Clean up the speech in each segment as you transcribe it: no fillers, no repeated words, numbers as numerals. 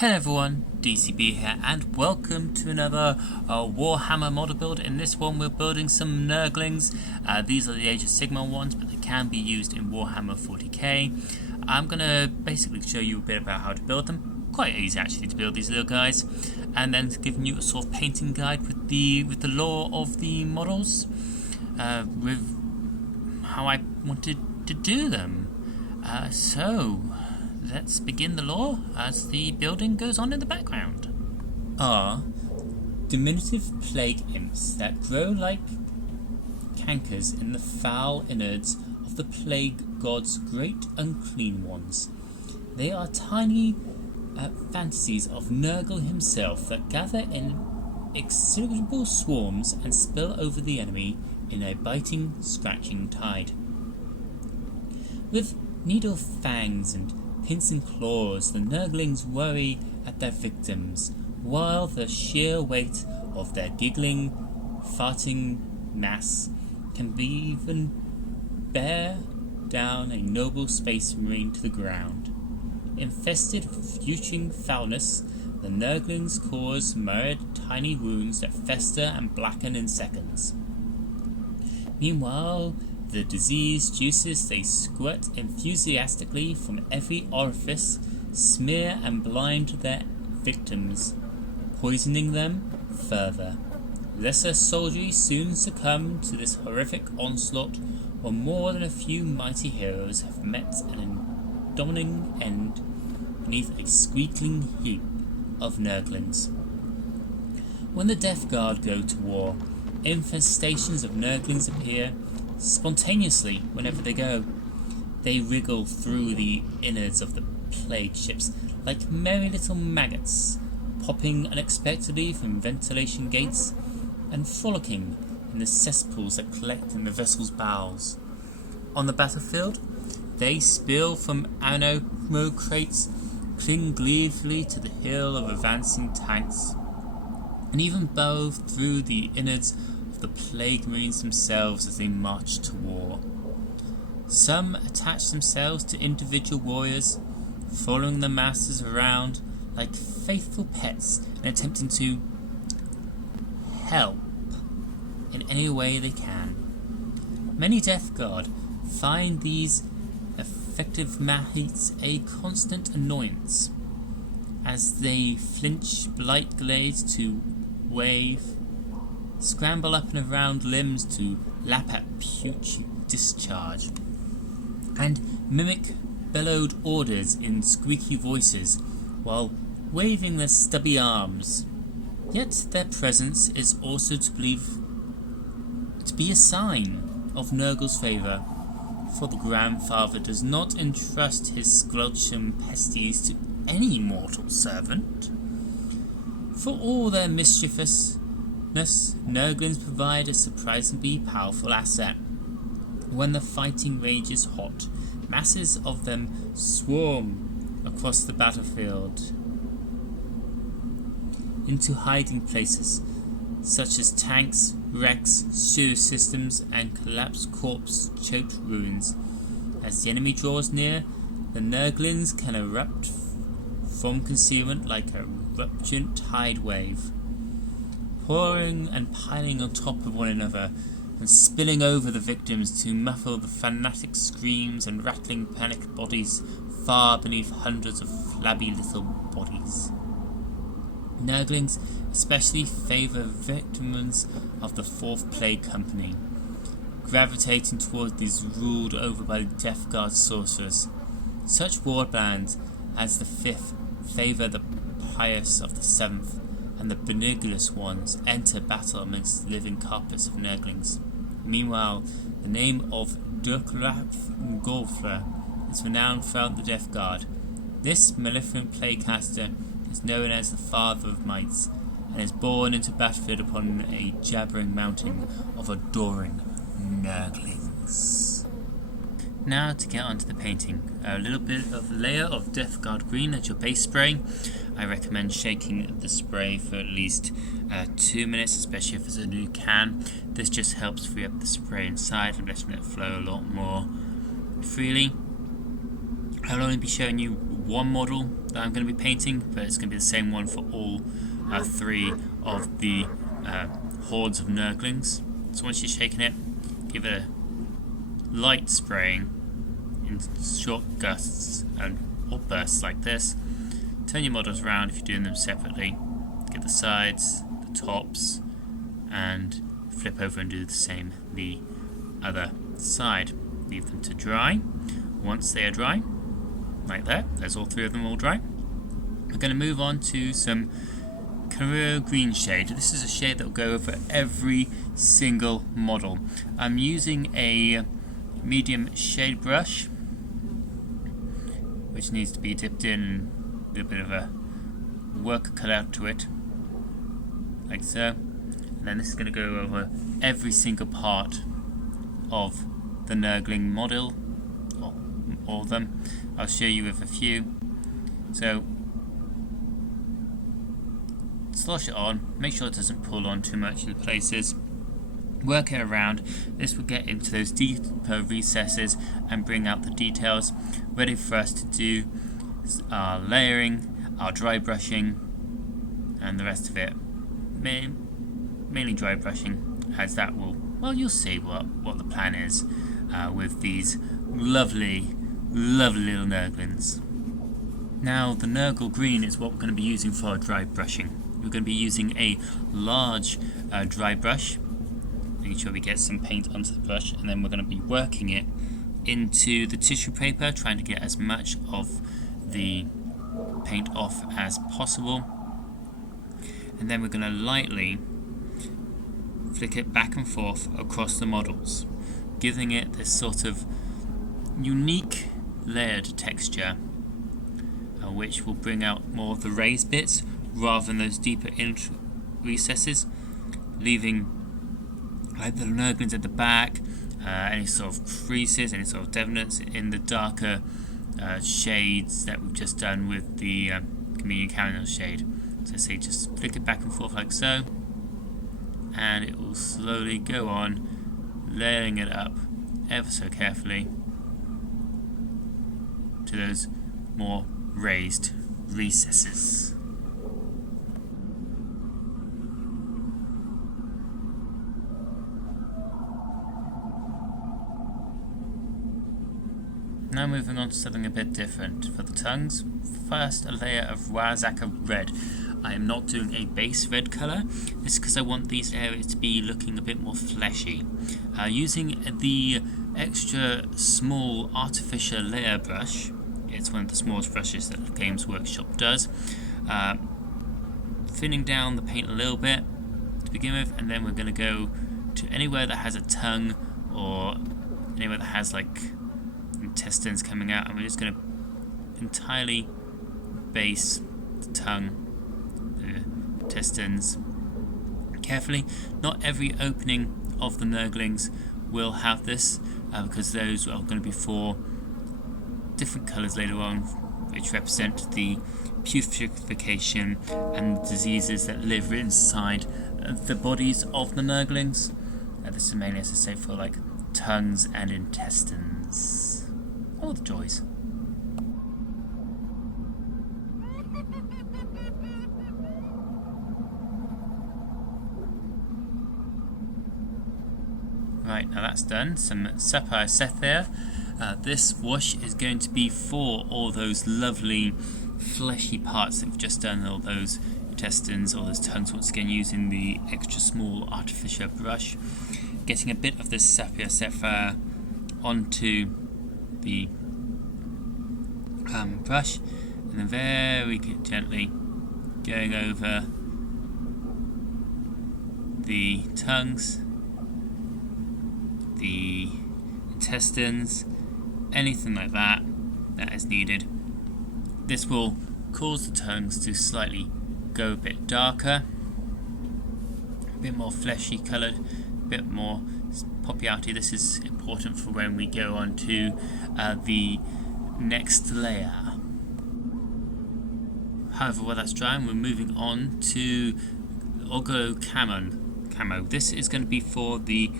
Hello everyone, DCB here, and welcome to another Warhammer model build. In this one we're building some Nurglings. These are the Age of Sigmar ones, but they can be used in Warhammer 40k. I'm going to basically show you a bit about how to build them. Quite easy actually to build these little guys. And then giving you a sort of painting guide with the lore of the models. With how I wanted to do them. So let's begin the lore as the building goes on in the background. Are diminutive plague imps that grow like cankers in the foul innards of the plague god's great unclean ones. They are tiny fantasies of Nurgle himself that gather in inexorable swarms and spill over the enemy in a biting, scratching tide. With needle fangs and pinching claws, the Nurglings worry at their victims, while the sheer weight of their giggling, farting mass can even bear down a noble space marine to the ground. Infested with fuming foulness, the Nurglings cause myriad tiny wounds that fester and blacken in seconds. Meanwhile, the disease juices they squirt enthusiastically from every orifice smear and blind their victims, poisoning them further. Lesser soldiery soon succumb to this horrific onslaught, while more than a few mighty heroes have met an indomitable end beneath a squeaking heap of Nurglings. When the Death Guard go to war, infestations of Nurglings appear spontaneously whenever they go. They wriggle through the innards of the plague ships like merry little maggots, popping unexpectedly from ventilation gates and frolicking in the cesspools that collect in the vessel's bowels. On the battlefield, they spill from ammo crates, cling gleefully to the heel of advancing tanks, and even burrow through the innards the plague marines themselves as they march to war. Some attach themselves to individual warriors, following the masters around like faithful pets and attempting to help in any way they can. Many Death Guard find these effective mates a constant annoyance as they flinch blight glades to wave, scramble up and around limbs to lap at putrid discharge, and mimic bellowed orders in squeaky voices while waving their stubby arms. Yet their presence is also to be a sign of Nurgle's favour, for the grandfather does not entrust his squelching pesties to any mortal servant. For all their mischievousness, Nurglings provide a surprisingly powerful asset. When the fighting rages hot, masses of them swarm across the battlefield into hiding places such as tanks, wrecks, sewer systems, and collapsed corpse-choked ruins. As the enemy draws near, the Nurglings can erupt from concealment like a rupturant tide wave, pouring and piling on top of one another and spilling over the victims to muffle the frantic screams and rattling panicked bodies far beneath hundreds of flabby little bodies. Nurglings especially favour victims of the Fourth Plague Company, gravitating towards these ruled over by the Death Guard sorcerers. Such warbands as the Fifth favour the pious of the Seventh, and the benignous ones enter battle amidst the living carpets of Nurglings. Meanwhile, the name of Durklaf Golfler is renowned throughout the Death Guard. This malevolent plaguecaster is known as the Father of Mites, and is born into battlefield upon a jabbering mountain of adoring Nurglings. Now to get onto the painting. A little bit of layer of Death Guard green as your base spray. I recommend shaking the spray for at least 2 minutes, especially if it's a new can. This just helps free up the spray inside and letting it flow a lot more freely. I'll only be showing you one model that I'm going to be painting, but it's going to be the same one for all 3 of the hordes of Nurglings. So once you're shaking it, give it a light spraying in short gusts or bursts like this. Turn your models around if you're doing them separately. Get the sides, the tops, and flip over and do the same the other side. Leave them to dry. Once they are dry, like that, there's all 3 of them all dry. We're going to move on to some Career Green shade. This is a shade that will go over every single model. I'm using a medium shade brush, which needs to be dipped in a little bit of a work cut out to it, like so. And then this is going to go over every single part of the Nurgling model, or all of them. I'll show you with a few. So slosh it on, make sure it doesn't pull on too much in places. Work it around. This will get into those deeper recesses and bring out the details, ready for us to do our layering, our dry brushing, and the rest of it. Mainly dry brushing, as that will, well, you'll see what the plan is with these lovely little Nurglings. Now, the Nurgle Green is what we're going to be using for our dry brushing. We're going to be using a large dry brush, making sure we get some paint onto the brush, and then we're going to be working it into the tissue paper, trying to get as much of the paint off as possible. And then we're going to lightly flick it back and forth across the models, giving it this sort of unique layered texture, which will bring out more of the raised bits rather than those deeper recesses, leaving like the Nurglings at the back, any sort of creases, any sort of deviance in the darker shades that we've just done with the Communion Calendar shade. So say just flick it back and forth like so, and it will slowly go on, layering it up ever so carefully to those more raised recesses. Now moving on to something a bit different. For the tongues, first a layer of Warzaka red. I am not doing a base red colour. This is because I want these areas to be looking a bit more fleshy. Using the extra small artificial layer brush, it's one of the smallest brushes that the Games Workshop does, thinning down the paint a little bit to begin with, and then we're going to go to anywhere that has a tongue or anywhere that has like intestines coming out, and we're just going to entirely base the tongue, the intestines carefully. Not every opening of the Nurglings will have this, because those are going to be for different colours later on, which represent the putrefaction and diseases that live inside the bodies of the Nurglings. This is mainly, as I say, for like tongues and intestines. Oh, the joys. Right, now that's done. Some sapphire sapphire. This wash is going to be for all those lovely fleshy parts that we've just done, all those intestines, all those tongues, once again using the extra small artificial brush. Getting a bit of this sapphire onto the brush, and then very gently going over the tongues, the intestines, anything like that that is needed. This will cause the tongues to slightly go a bit darker, a bit more fleshy coloured, a bit more poppy outy. This is important for when we go on to the next layer. However, while that's drying, we're moving on to Ogre Camo. This is going to be for the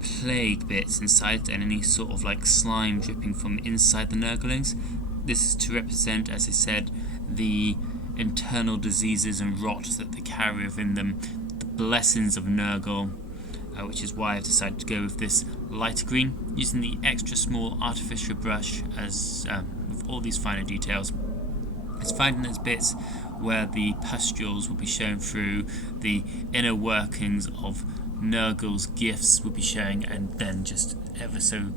plague bits inside and any sort of like slime dripping from inside the Nurglings. This is to represent, as I said, the internal diseases and rot that they carry within them, the blessings of Nurgle, which is why I've decided to go with this lighter green, using the extra small artificial brush as with all these finer details. It's finding those bits where the pustules will be shown through, the inner workings of Nurgle's gifts will be showing, and then just ever so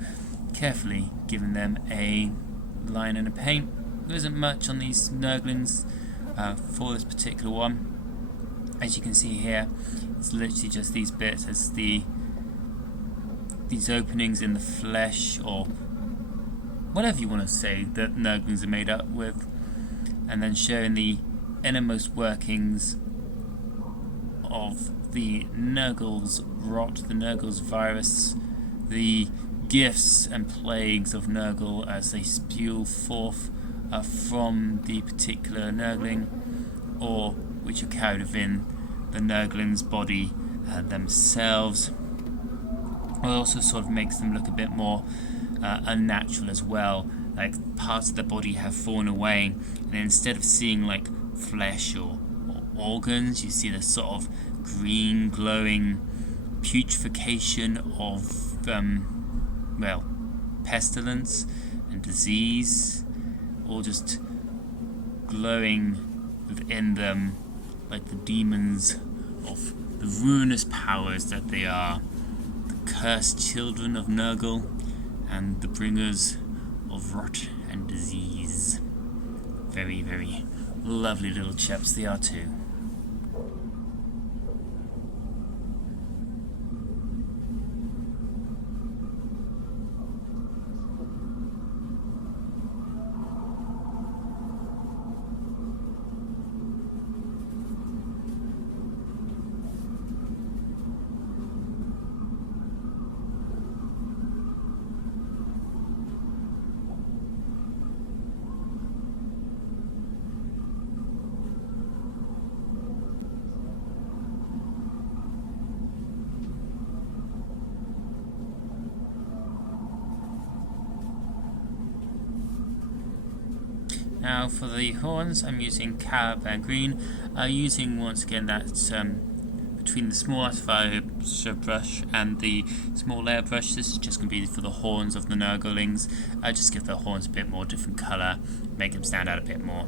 carefully giving them a line and a paint. There isn't much on these Nurglings for this particular one. As you can see here, it's literally just these bits as these openings in the flesh, or whatever you want to say that Nurglings are made up with, and then showing the innermost workings of the Nurgle's rot, the Nurgle's virus, the gifts and plagues of Nurgle as they spew forth from the particular Nurgling, or which are carried within the Nurgling's body themselves. It also sort of makes them look a bit more unnatural as well, like parts of the body have fallen away, and instead of seeing like flesh or organs, you see this sort of green glowing putrefaction of pestilence and disease, all just glowing within them like the demons of the ruinous powers that they are, the cursed children of Nurgle and the bringers of rot and disease. Very, very lovely little chaps they are too. Now for the horns, I'm using Caravan Green, using once again that between the small artificial brush and the small layer brush. This is just going to be for the horns of the Nurglings. Just give the horns a bit more different colour, make them stand out a bit more.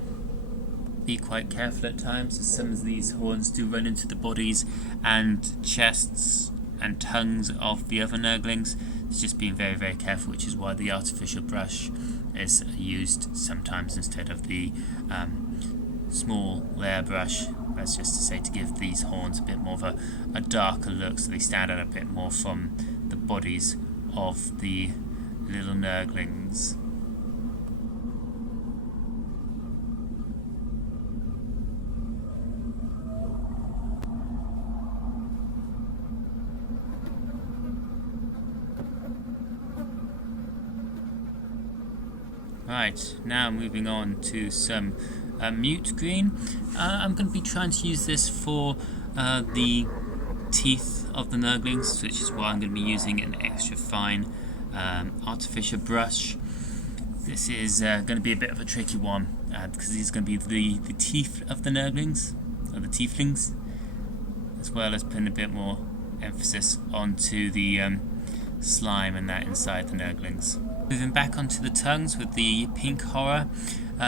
Be quite careful at times, as some of these horns do run into the bodies and chests and tongues of the other Nurglings. It's just being very, very careful, which is why the artificial brush is used sometimes instead of the small layer brush. That's just to say to give these horns a bit more of a darker look, so they stand out a bit more from the bodies of the little Nurglings. Right, now moving on to some mute green. I'm going to be trying to use this for the teeth of the Nurglings, which is why I'm going to be using an extra fine artificial brush. This is going to be a bit of a tricky one because these are going to be the teeth of the Nurglings, or the tieflings, as well as putting a bit more emphasis onto the slime and that inside the Nurglings. Moving back onto the tongues with the pink horror,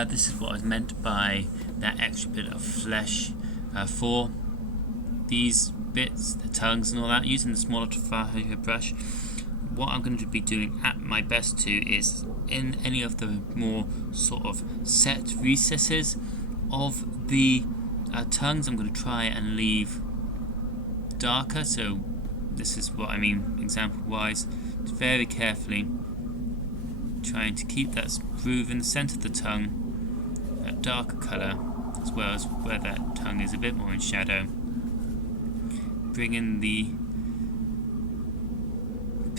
this is what I meant by that extra bit of flesh for these bits, the tongues and all that, using the smaller brush. What I'm going to be doing at my best to is in any of the more sort of set recesses of the tongues, I'm going to try and leave darker. So this is what I mean example wise, very carefully trying to keep that groove in the centre of the tongue, that darker colour, as well as where that tongue is a bit more in shadow. Bring in the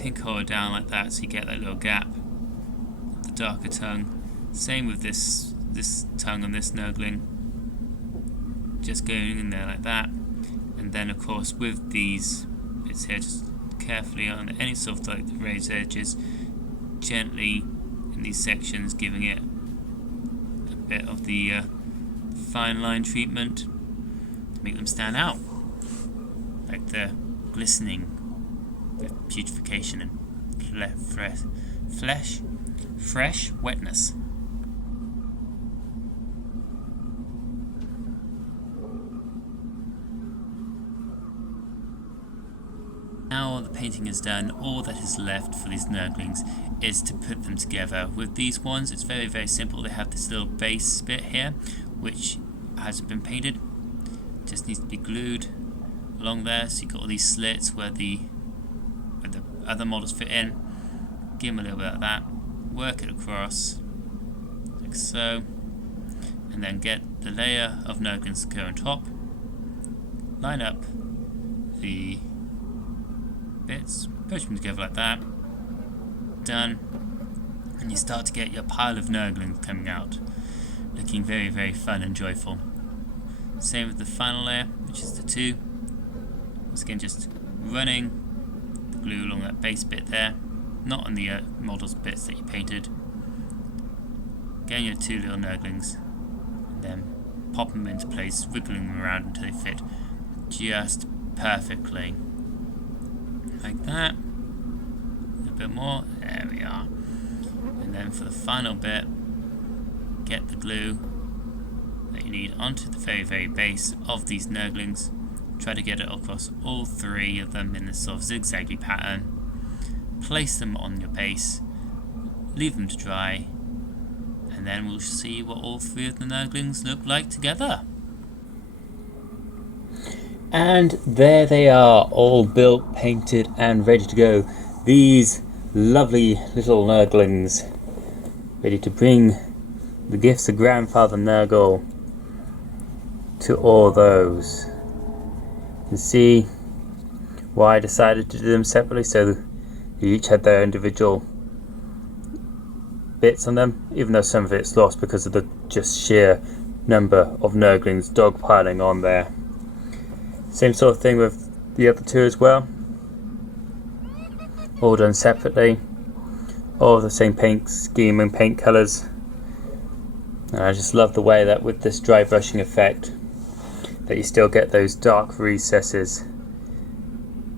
pink horror down like that, so you get that little gap of the darker tongue. Same with this tongue on this Nurgling, just going in there like that. And then of course with these bits here, just carefully on any sort of like the raised edges, gently in these sections, giving it bit of the fine line treatment to make them stand out, like the glistening with putrefaction and fresh wetness. Now the painting is done, all that is left for these Nurglings is to put them together. With these ones, it's very, very simple. They have this little base bit here, which hasn't been painted. Just needs to be glued along there. So you've got all these slits where the other models fit in. Give them a little bit of that. Work it across, like so. And then get the layer of Nurglings to go on top. Line up the bits, push them together like that. Done. And you start to get your pile of Nurglings coming out, looking very, very fun and joyful. Same with the final layer, which is the 2. Once again, just running the glue along that base bit there, not on the models bits that you painted. Getting your 2 little Nurglings, and then pop them into place, wriggling them around until they fit just perfectly. Like that. A little bit more. There we are. And then for the final bit, get the glue that you need onto the very, very base of these Nurglings. Try to get it across all 3 of them in this sort of zigzaggy pattern. Place them on your base. Leave them to dry. And then we'll see what all 3 of the Nurglings look like together. And there they are, all built, painted and ready to go. These lovely little Nurglings, ready to bring the gifts of Grandfather Nurgle to all those. You can see why I decided to do them separately, so they each had their individual bits on them, even though some of it's lost because of the just sheer number of Nurglings dogpiling on there. Same sort of thing with the other 2 as well. All done separately. All the same paint scheme and paint colours. And I just love the way that with this dry brushing effect that you still get those dark recesses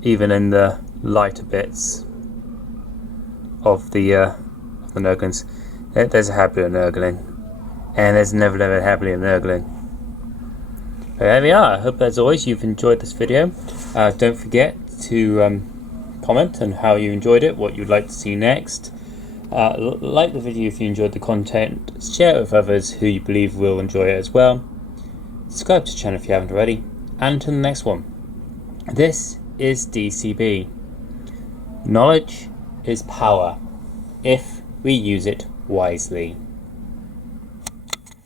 even in the lighter bits of the Nurglings. There's a happier Nurgling. And there's never a happier Nurgling. There we are. I hope as always you've enjoyed this video. Don't forget to comment on how you enjoyed it, what you'd like to see next. Like the video if you enjoyed the content, share it with others who you believe will enjoy it as well. Subscribe to the channel if you haven't already, and until the next one. This is DCB. Knowledge is power if we use it wisely.